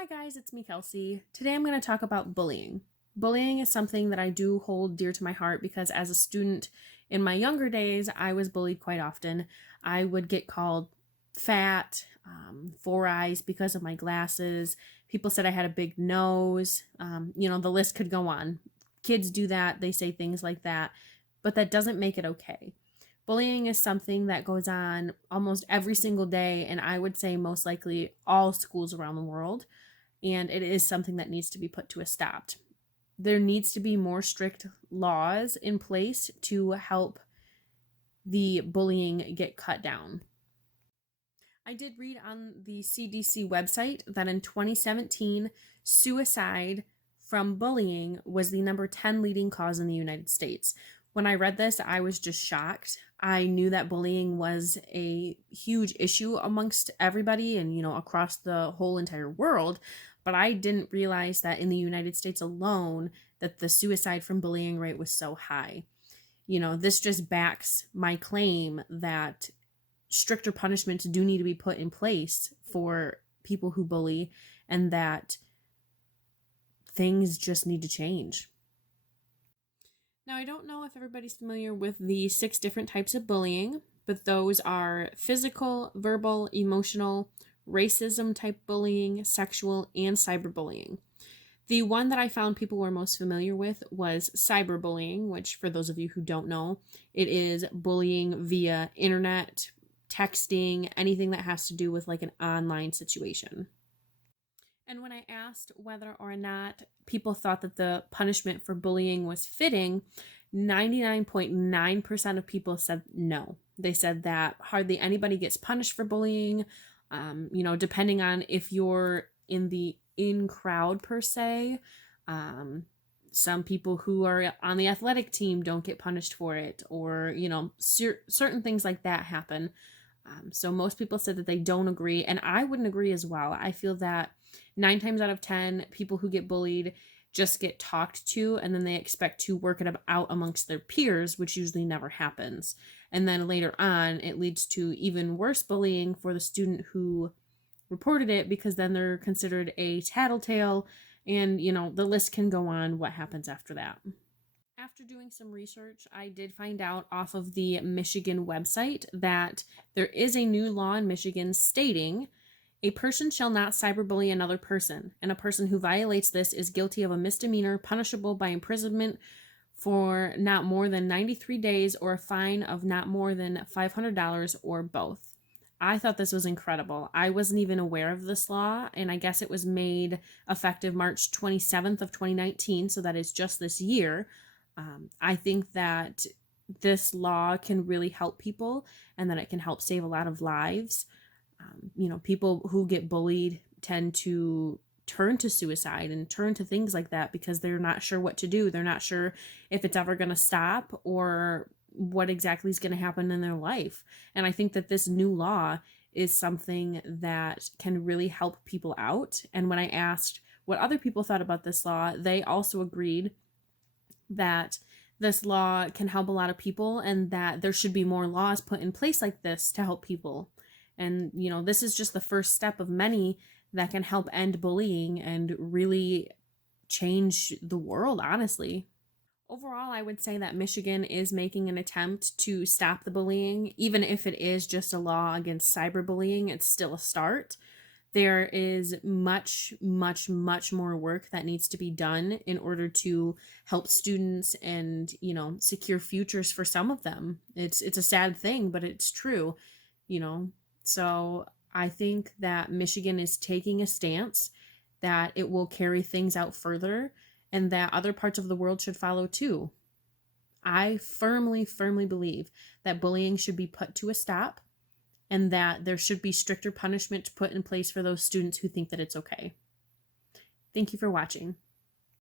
Hi guys, it's me, Kelci. Today I'm going to talk about bullying. Bullying is something that I do hold dear to my heart because as a student in my younger days, I was bullied quite often. I would get called fat, four eyes because of my glasses. People said I had a big nose. The list could go on. Kids do that, they say things like that, but that doesn't make it okay. Bullying is something that goes on almost every single day, and I would say most likely all schools around the world, and it is something that needs to be put to a stop. There needs to be more strict laws in place to help the bullying get cut down. I did read on the CDC website that in 2017, suicide from bullying was the number 10 leading cause in the United States. When I read this, I was just shocked. I knew that bullying was a huge issue amongst everybody and, across the whole entire world, but I didn't realize that in the United States alone, that the suicide from bullying rate was so high. This just backs my claim that stricter punishments do need to be put in place for people who bully and that things just need to change. Now, I don't know if everybody's familiar with the 6 different types of bullying, but those are physical, verbal, emotional, racism type bullying, sexual, and cyberbullying. The one that I found people were most familiar with was cyberbullying, which for those of you who don't know, it is bullying via internet, texting, anything that has to do with like an online situation. And when I asked whether or not people thought that the punishment for bullying was fitting, 99.9% of people said no. They said that hardly anybody gets punished for bullying. Depending on if you're in the in crowd per se. Some people who are on the athletic team don't get punished for it, or, certain things like that happen. So most people said that they don't agree, and I wouldn't agree as well. I feel that 9 times out of 10, people who get bullied just get talked to, and then they expect to work it out amongst their peers, which usually never happens. And then later on, it leads to even worse bullying for the student who reported it, because then they're considered a tattletale, and, the list can go on what happens after that. After doing some research, I did find out off of the Michigan website that there is a new law in Michigan stating a person shall not cyberbully another person, and a person who violates this is guilty of a misdemeanor punishable by imprisonment for not more than 93 days or a fine of not more than $500 or both. I thought this was incredible. I wasn't even aware of this law, and I guess it was made effective March 27th of 2019, so that is just this year. I think that this law can really help people and that it can help save a lot of lives. People who get bullied tend to turn to suicide and turn to things like that because they're not sure what to do. They're not sure if it's ever going to stop or what exactly is going to happen in their life. And I think that this new law is something that can really help people out. And when I asked what other people thought about this law, they also agreed that this law can help a lot of people and that there should be more laws put in place like this to help people. And, this is just the first step of many that can help end bullying and really change the world, honestly. Overall, I would say that Michigan is making an attempt to stop the bullying. Even if it is just a law against cyberbullying, it's still a start. There is much, much, much more work that needs to be done in order to help students and, secure futures for some of them. It's a sad thing, but it's true, So I think that Michigan is taking a stance that it will carry things out further and that other parts of the world should follow too. I firmly, firmly believe that bullying should be put to a stop and that there should be stricter punishment put in place for those students who think that it's okay. Thank you for watching.